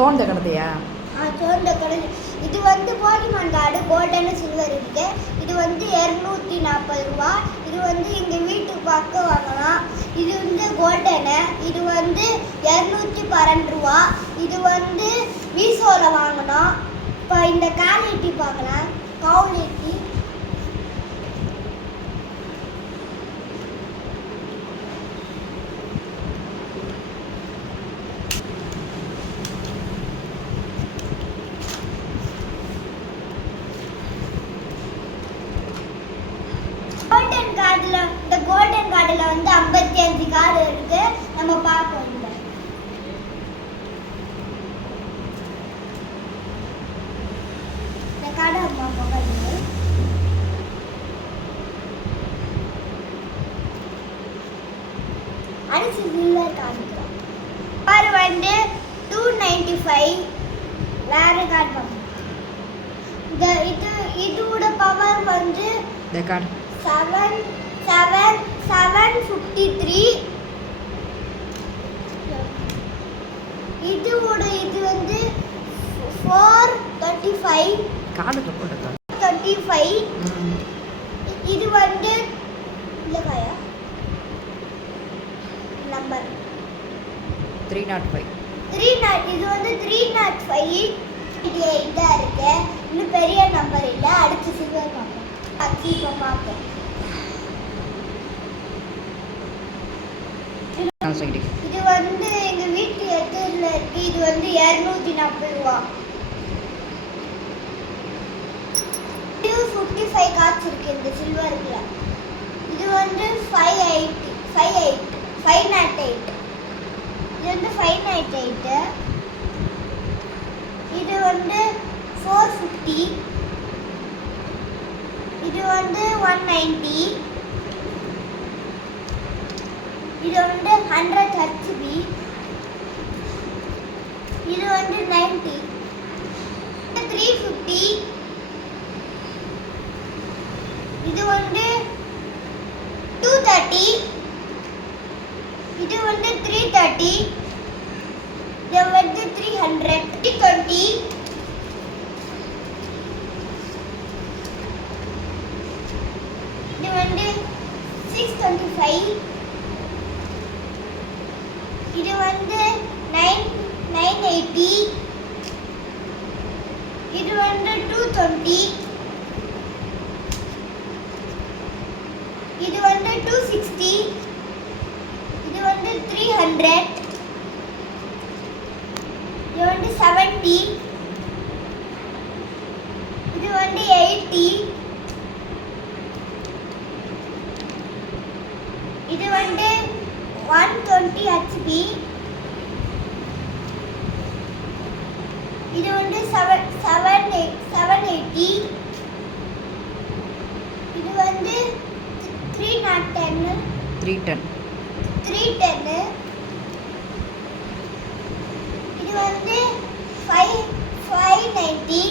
தோண்ட கடத்தையா? தோண்ட கடை. இது வந்து போகிமான் கார்டு கோல்டன் சில்வர் இருக்கு. இது வந்து 240 ரூபா. இது வந்து எங்கள் வீட்டுக்கு பார்க்க வாங்கலாம். இது வந்து கோல்டனு. இது வந்து 212 ரூபா. இது வந்து மீஷோவில் வாங்கினோம். இப்போ இந்த குவாலிட்டி பார்க்கலாம். குவாலிட்டி கோல்டன் கார்டில் வந்து 55 கார்டு இருக்கு. நம்ம பார்ப்போம். இந்த கார்டு அம்மா பார்க்க அடிச்சு சில்வர் காமிக்கிறோம். கார்டு வந்து 295. வேற கார்டு பார்ப்போம். இதோட பவர் வந்து இந்த கார்டு 753. இதோட இது வந்து 435. கார்டு போடுங்க. 35. இது வந்து இல்லையா நம்பர் 305. இது வந்து 305. இது இதாக இருக்கு. இன்னும் பெரிய நம்பர் இல்லை. அடுத்து சில்வர் பார்ப்போம். இப்போ பார்ப்போம். இது வந்து எங்க வீட்டு எதிரில் இருக்கு. இது வந்து 240 ரூபா. 255 காசு இருக்கு இந்த சில்வர்ல. இது வந்து 508. இது வந்து 598. இது வந்து 450. இது வந்து 190. இது வந்து 100 HB. இது வந்து 90. 350. இது வந்து 230. இது வந்து 330. இது வந்து 300. 320. இது வந்து 625. இது வந்து 980. இது வந்து 220. இது வந்து 260. இது வந்து 300. இது வந்து 70. இது வந்து 80. இது வந்து 120 HB. இது வந்து 780. இது வந்து 310. இது வந்து 590.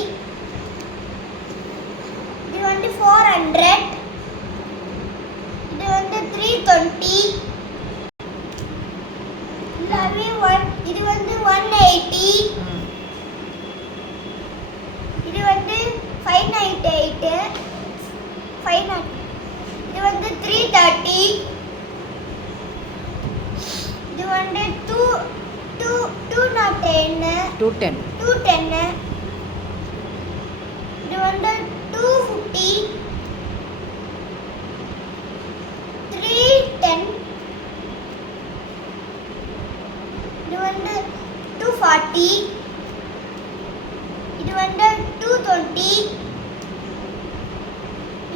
இது வந்து 400. இது வந்து 320. இது வந்து 180. இது வந்து 598. இது வந்து 330. இது வந்து 210. இது வந்து 250. 310. இது வந்து 240. இது வந்து 220.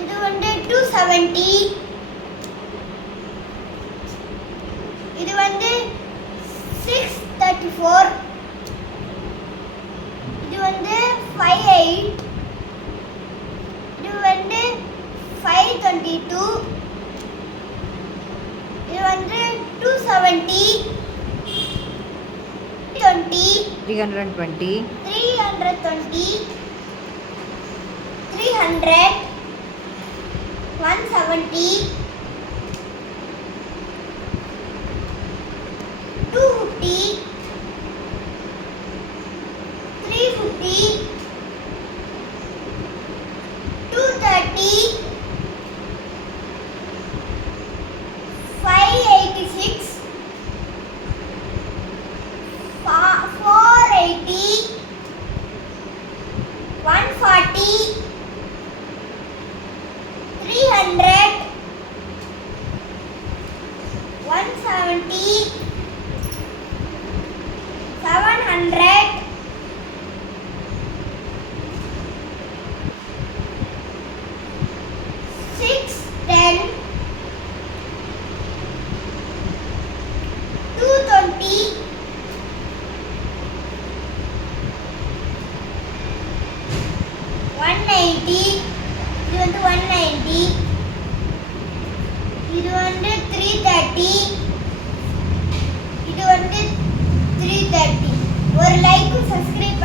இது வந்து 270. இது வந்து 634. இது வந்து 58. இது வந்து 522. இது வந்து 270. 320. 300. 170. 250. 250, 230, 586, 480, 140, 300, 170, 700, 610, 220, 190, இது வந்து 190, இது வந்து 330, இது வந்து 330. ஒரு லைக்கும் சப்ஸ்கிரைப்